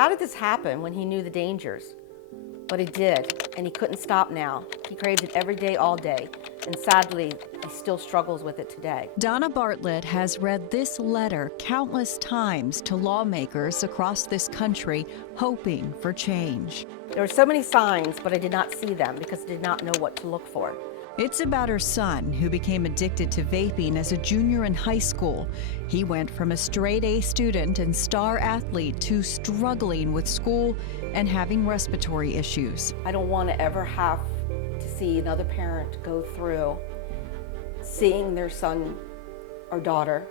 How did this happen when he knew the dangers? But he did, and he couldn't stop now. He craved it every day, all day, and sadly, he still struggles with it today. Donna Bartlett has read this letter countless times to lawmakers across this country, hoping for change. There were so many signs, but I did not see them because I did not know what to look for. It's about her son, who became addicted to vaping as a junior in high school. He went from a straight-A student and star athlete to struggling with school and having respiratory issues. I don't want to ever have to see another parent go through seeing their son or daughter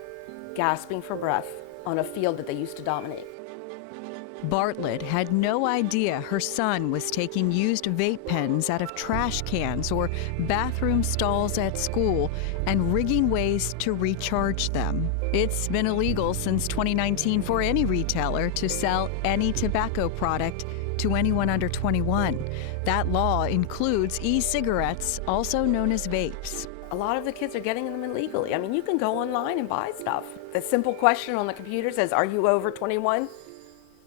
gasping for breath on a field that they used to dominate. Bartlett had no idea her son was taking used vape pens out of trash cans or bathroom stalls at school and rigging ways to recharge them. It's been illegal since 2019 for any retailer to sell any tobacco product to anyone under 21. That law includes e-cigarettes, also known as vapes. A lot of the kids are getting them illegally. I mean, you can go online and buy stuff. The simple question on the computer says, "Are you over 21?"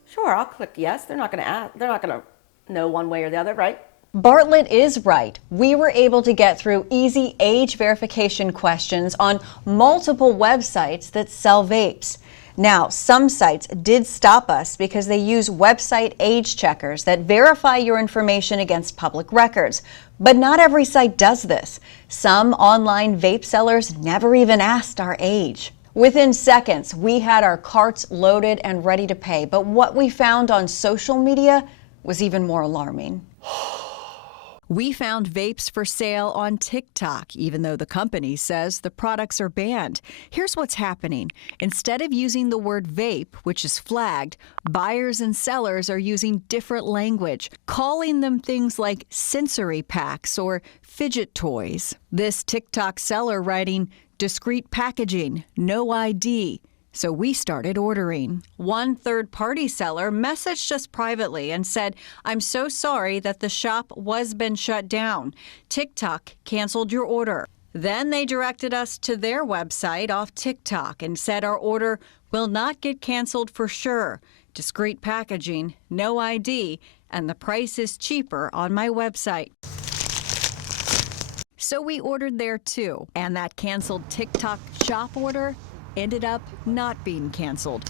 Sure, I'll click yes. They're not going to know one way or the other, right? Bartlett is right. We were able to get through easy age verification questions on multiple websites that sell vapes. Now, some sites did stop us because they use website age checkers that verify your information against public records. But not every site does this. Some online vape sellers never even asked our age. Within seconds, we had our carts loaded and ready to pay. But what we found on social media was even more alarming. We found vapes for sale on TikTok, even though the company says the products are banned. Here's what's happening. Instead of using the word vape, which is flagged, buyers and sellers are using different language, calling them things like sensory packs or fidget toys. This TikTok seller writing, "Discreet packaging, no ID." So we started ordering. One third-party seller messaged us privately and said, "I'm so sorry that the shop was been shut down. TikTok canceled your order." Then they directed us to their website off TikTok and said our order will not get canceled for sure. Discreet packaging, no ID, and the price is cheaper on my website. So we ordered there too, and that canceled TikTok shop order ended up not being canceled.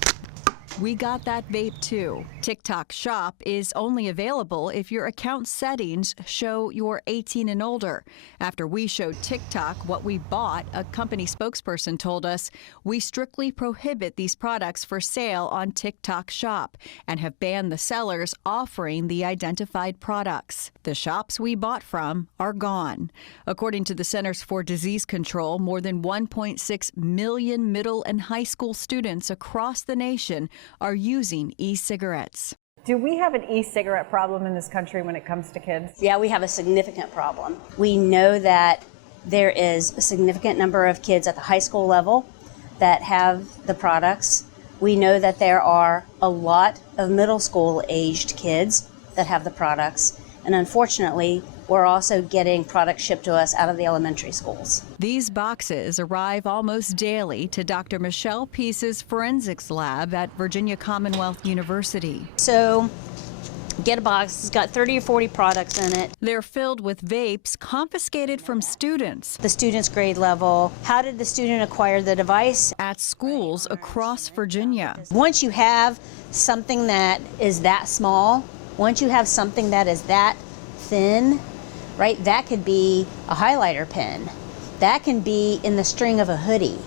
We got that vape too. TikTok Shop is only available if your account settings show you're 18 and older. After we showed TikTok what we bought, a company spokesperson told us, "We strictly prohibit these products for sale on TikTok Shop and have banned the sellers offering the identified products. The shops we bought from are gone." According to the Centers for Disease Control, more than 1.6 million middle and high school students across the nation are using e-cigarettes. Do we have an e-cigarette problem in this country when it comes to kids? Yeah, we have a significant problem. We know that there is a significant number of kids at the high school level that have the products. We know that there are a lot of middle school aged kids that have the products. And unfortunately, we're also getting products shipped to us out of the elementary schools. These boxes arrive almost daily to Dr. Michelle Peace's forensics lab at Virginia Commonwealth University. So get a box, it's got 30 or 40 products in it. They're filled with vapes confiscated from students. The student's grade level, how did the student acquire the device? At schools across Virginia. Once you have something that is that small, once you have something that is that thin, right, that could be a highlighter pen. That can be in the string of a hoodie.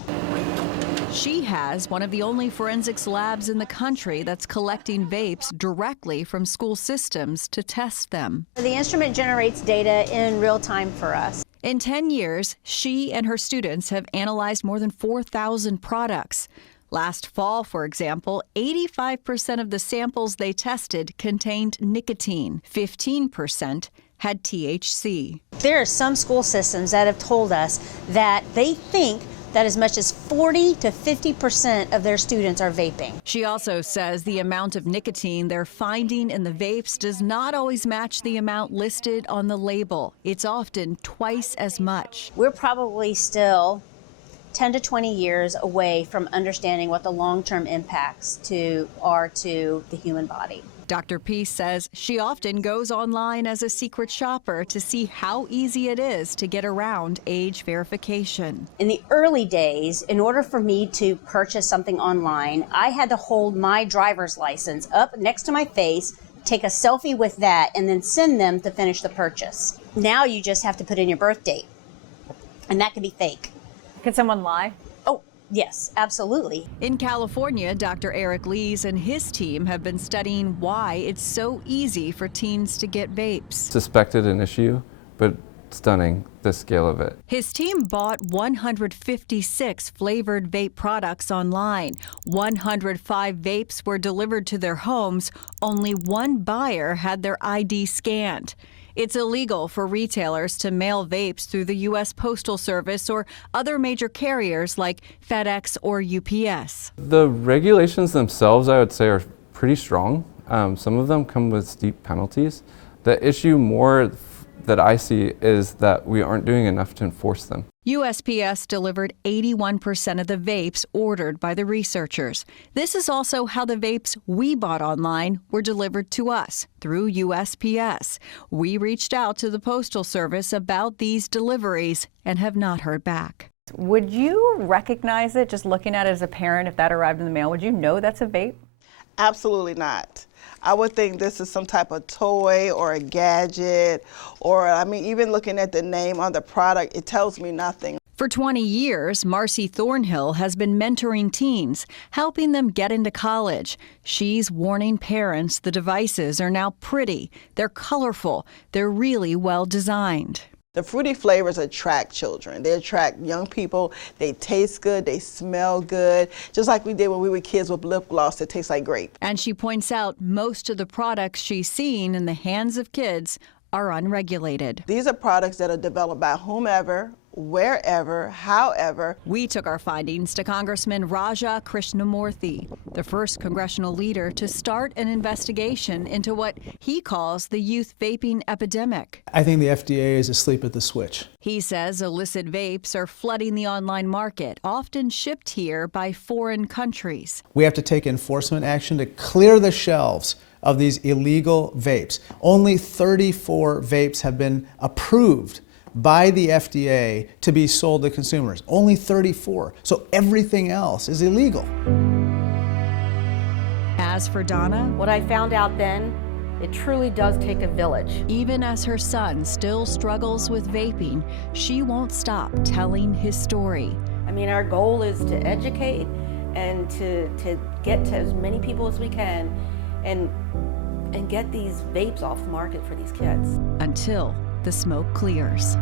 She has one of the only forensics labs in the country that's collecting vapes directly from school systems to test them. The instrument generates data in real time for us. In 10 years, she and her students have analyzed more than 4,000 products. Last fall, for example, 85% of the samples they tested contained nicotine. 15% had THC. There are some school systems that have told us that they think that as much as 40 to 50% of their students are vaping. She also says the amount of nicotine they're finding in the vapes does not always match the amount listed on the label. It's often twice as much. We're probably still 10 to 20 years away from understanding what the long-term impacts are to the human body. Dr. Peace says she often goes online as a secret shopper to see how easy it is to get around age verification. In the early days, in order for me to purchase something online, I had to hold my driver's license up next to my face, take a selfie with that, and then send them to finish the purchase. Now you just have to put in your birth date, and that can be fake. Could someone lie? Oh, yes, absolutely. In California, Dr. Eric Lees and his team have been studying why it's so easy for teens to get vapes. Suspected an issue, but stunning, the scale of it. His team bought 156 flavored vape products online. 105 vapes were delivered to their homes. Only one buyer had their ID scanned. It's illegal for retailers to mail vapes through the U.S. Postal Service or other major carriers like FedEx or UPS. The regulations themselves, I would say, are pretty strong. Some of them come with steep penalties. The issue more that I see is that we aren't doing enough to enforce them. USPS delivered 81% of the vapes ordered by the researchers. This is also how the vapes we bought online were delivered to us, through USPS. We reached out to the Postal Service about these deliveries and have not heard back. Would you recognize it just looking at it as a parent if that arrived in the mail? Would you know that's a vape? Absolutely not. I would think this is some type of toy or a gadget, or I mean, even looking at the name on the product, it tells me nothing. For 20 years, Marcy Thornhill has been mentoring teens, helping them get into college. She's warning parents the devices are now pretty, they're colorful, they're really well designed. The fruity flavors attract children. They attract young people. They taste good. They smell good. Just like we did when we were kids with lip gloss that tastes like grape. And she points out most of the products she's seen in the hands of kids are unregulated. These are products that are developed by whomever, wherever, however. We took our findings to Congressman Raja Krishnamurthy, the first congressional leader to start an investigation into what he calls the youth vaping epidemic. I think the FDA is asleep at the switch. He says illicit vapes are flooding the online market, often shipped here by foreign countries. We have to take enforcement action to clear the shelves of these illegal vapes. Only 34 vapes have been approved by the FDA to be sold to consumers. Only 34. So everything else is illegal. As for Donna, What I found out then, it truly does take a village. even as her son still struggles with vaping, she won't stop telling his story. I mean, our goal is to educate and to get to as many people as we can and get these vapes off the market for these kids. Until the smoke clears.